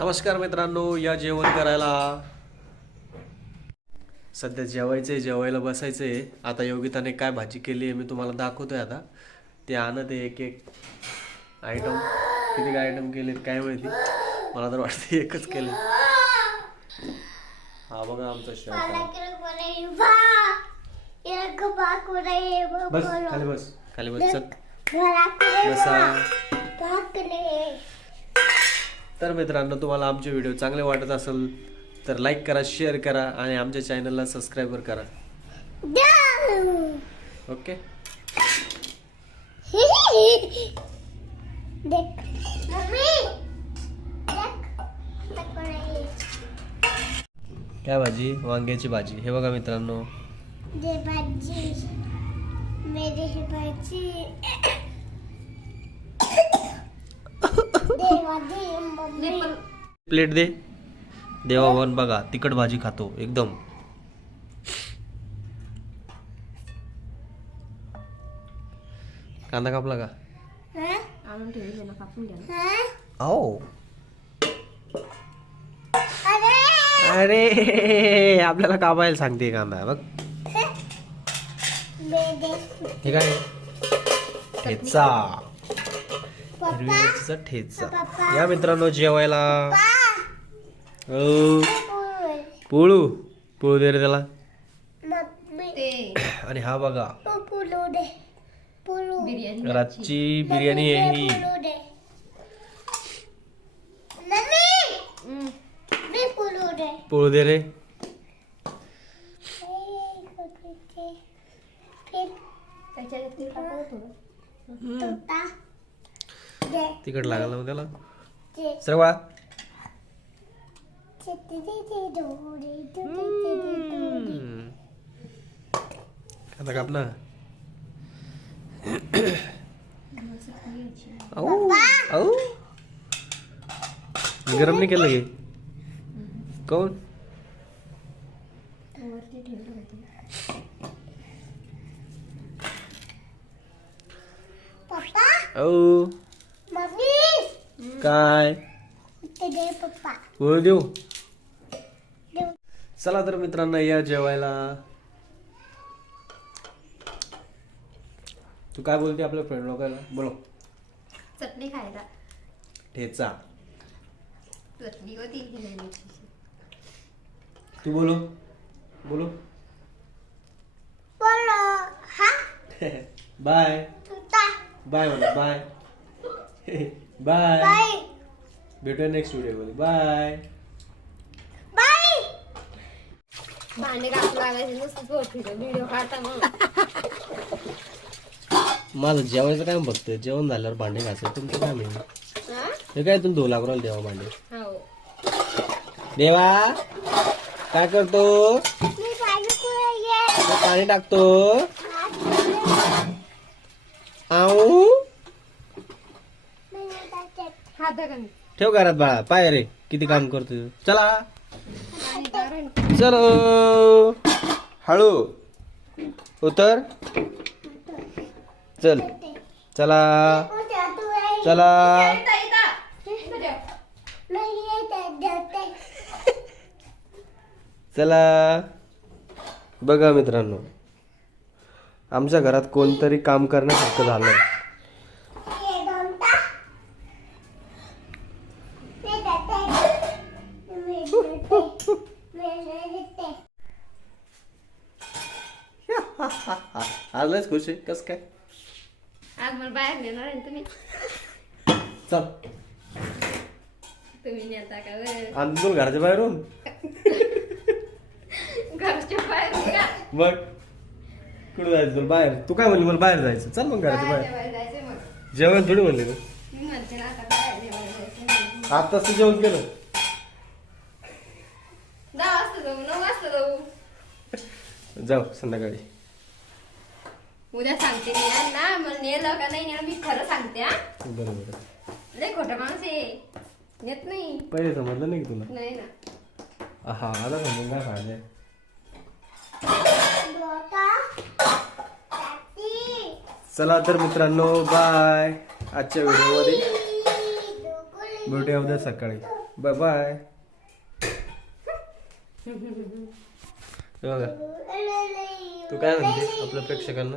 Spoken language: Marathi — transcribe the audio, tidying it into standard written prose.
नमस्कार मित्रांनो, या जेवण करायला सध्या जेवायला बसायचंय. आता योगिताने काय भाजी केली आहे मी तुम्हाला दाखवतोय. आता ते आणत आहे एक एक आयटम. किती काय आयटम केले काय माहिती, मला तर वाटतं एकच केले. हा बघा आमचा शेफ. बस खाली बस, खाली बस, चल बसा. तर मित्रांनो, तुम्हाला आमचे व्हिडिओ चांगले वाटत असेल तर लाईक करा, शेअर करा आणि आमच्या चॅनलला सबस्क्राईब करा. ओके. काय भाजी? वांग्याची भाजी. हे बघा मित्रांनो, प्लेट दे. देवावन बघा तिखट भाजी खातो एकदम. कांदा कापला का? आओ अरे आपल्याला कापायला सांगते कांदा. बघ हे काय? ठेचा, हिरवी मिरचीचा ठेचा. या मित्रांनो जेवायला. पोळू दे रे त्याला. आणि हा बघा रातची बिर्याणी आहे ही. पोळू दे रे. तिखट लागला मग त्याला. सरवा आता काप ना. गरम नाही केलं गे कोण? काय पोळ देऊ? चला तर मित्रांनो या जेवायला. तू काय बोलते आपल्या फ्रेंड लोकांना? बोलो. चटणी खायला. ठेचा. चटणी होती. तू बोलो बोलो. बाय बाय बोलो. Bye bye. भेटूया नेक्स्ट व्हिडिओ मध्ये. बाय. भांडे घासू लागायचे नुसतं व्हिडिओ काढता मग. माझं जेवायचं काय बघतोय? जेवण झाल्यावर भांडे घासायचं तुमचं काय माहिती? हे काय तुम्ही धुवू लागू देवा भांडे? देवा काय करतो? पाणी टाकतो. आऊ ठेव घरात बाळा. पाय रे किती काम करतो. चला चलो हळू उतर. चल चला चला. चला. बघा मित्रांनो, आमच्या घरात कोणतरी काम करण्यासारखं झालंय. आलंच खुश आहे कस काय? आज मला बाहेर नेणार आहे तुम्ही. चल तुम्ही नेता का? आणि तू घराच्या बाहेरून घरच्या बाहेर का? मग कुठं जायचं तुला? बाहेर. तू काय म्हणली मला बाहेर जायचं? चल मग घराच्या बाहेर. जायचं मग. जेवण थोडी म्हणले तू. मी म्हणते ना आता बाहेर जेवायला. आत्ताच तू जेवण केलं. 10 वाजता जाऊ, 9 वाजता जाऊ. जाऊ संध्याकाळी. उद्या सांगते मी ना. मला नेलं का नाही नेलं मी खरं सांगते. हा बरोबर. लय खोटं माणूस आहे. येत नाही. पहिले समजलं नाही की तुला? नाही ना. हा आता समजून काय फायदा. चला तर मित्रांनो बाय. आजच्या व्हिडिओमध्ये भेटूया उद्या सकाळी. Bye bye. बघा तू काय म्हणते आपल्या प्रेक्षकांना?